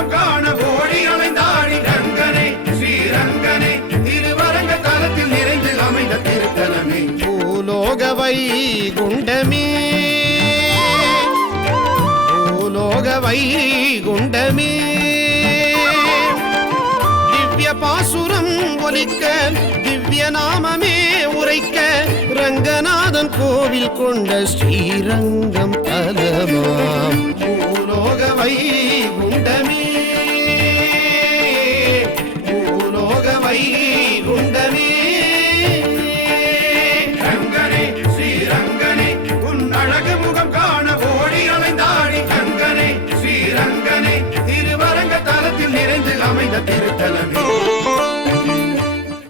முகம் காண ஓடி அலைந்தாடி ரங்கனே ஸ்ரீரங்கனே திருவரங்க தலத்தில் நிறைந்து அமைந்த திருத்தலமே பூலோக வைகுண்டமே பூலோக வைகுண்டமே திவ்ய பாசுரம் ஒலிக்க திவ்ய நாமமே உரைக்க ரங்கநாதன் கோவில் கொண்ட ஸ்ரீரங்கம் தலமாம் பூலோக வைகுண்டமே